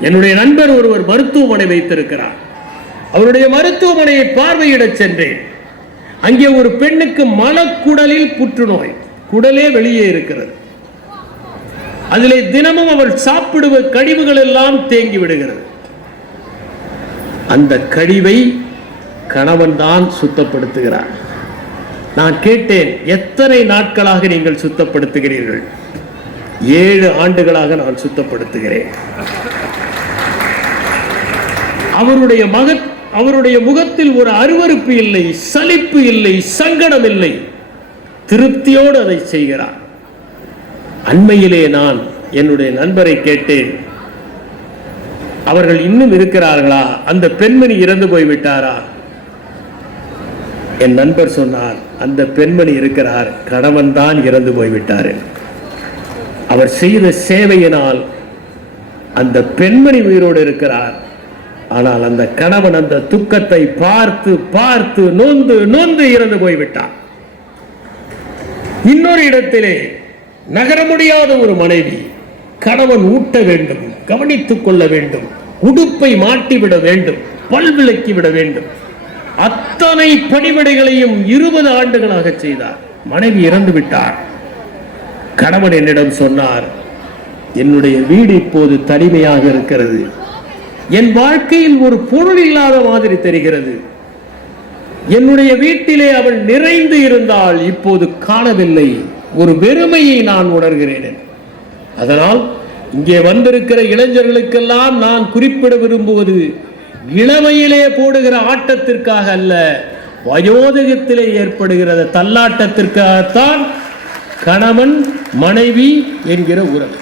என்னுடைய நண்பர் ஒருவர் மருத்துவமனை வைத்திருக்கிறார். அவருடைய மருத்துவமனையை பார்வையிடச் சென்றேன். அங்கே ஒரு பெண்ணுக்கு மலக்குடலில் புற்றுநோய் குடலே வெளியே இருக்கிறது. அதிலே தினமும் அவள் சாப்பிடுவ கழிவுகள் எல்லாம் தேங்கி விடுகிறது. அந்த கழிவை கணவன் தான் சுத்தப்படுத்துகிறார். நான் கேட்டேன் எத்தனை நாட்களாக நீங்கள் சுத்தப்படுத்துகிறீர்கள்? ஏழு ஆண்டுகளாக நான் சுத்தப்படுத்துகிறேன். அவருடைய மக அவருடைய முகத்தில் ஒரு அருவருப்பு இல்லை சலிப்பு இல்லை சங்கடம் இல்லை. திருப்தியோடு அதை செய்கிறார். அண்மையிலே நான் என்னுடைய நண்பரை கேட்டேன். அவர்கள் இன்னும் இருக்கிறார்களா? அந்த பெண்மணி இறந்து போய்விட்டாரா என் நண்பர் சொன்னார் அந்த பெண்மணி இருக்கிறார் கணவன் தான் இறந்து போய்விட்டார் அவர் செய்த சேவையினால் அந்த பெண்மணி உயிரோடு இருக்கிறார். ஆனால் அந்த கணவன் அந்த துக்கத்தை பார்த்து பார்த்து நொந்து நொந்து இறந்து போய்விட்டான். இன்னொரு இடத்திலே நகர முடியாத ஒரு மனைவி கணவன் ஊட்ட வேண்டும் கவனித்துக் கொள்ள வேண்டும் உடுப்பை மாட்டிவிட வேண்டும் பல் விளக்கி விட வேண்டும். அத்தனை பணிவிடைகளையும் இருபது ஆண்டுகளாக செய்தார். மனைவி இறந்து விட்டார் கணவன் என்னிடம் சொன்னார் என்னுடைய வீடு இப்போது தனிமையாக இருக்கிறது. என் வாழ்க்கையில் ஒரு பொருள் இல்லாத மாதிரி தெரிகிறது. என்னுடைய வீட்டிலே அவள் நிறைந்து இருந்தால் இப்போது காணவில்லை. ஒரு வெறுமையை நான் உணர்கிறேன். அதனால் இங்கே வந்திருக்கிற இளைஞர்களுக்கெல்லாம் நான் குறிப்பிட விரும்புவது இளமையிலே போடுகிற ஆட்டத்திற்காக அல்ல வயோதிகத்திலே ஏற்படுகிற தள்ளாட்டத்திற்காகத்தான் கணவன் மனைவி என்கிற உறவு.